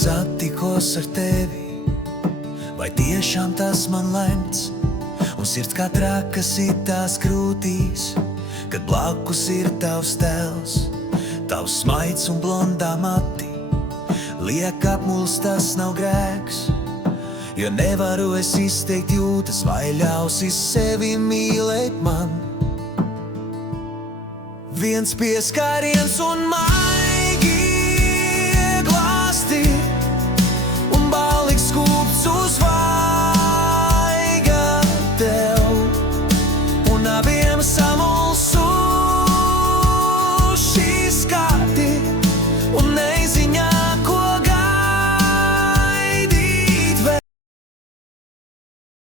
satikos ar tevi, vai tiešām tas man lemts, un sirds kā trakas itās krūtīs, kad blakus ir tavs tēls, tavs smaids un blondā mati. Liek apmulst, tas nav grēks, jo nevaru es izteikt jūtas, vai ļausi sevi mīlēt man. Viens pieskāriens un man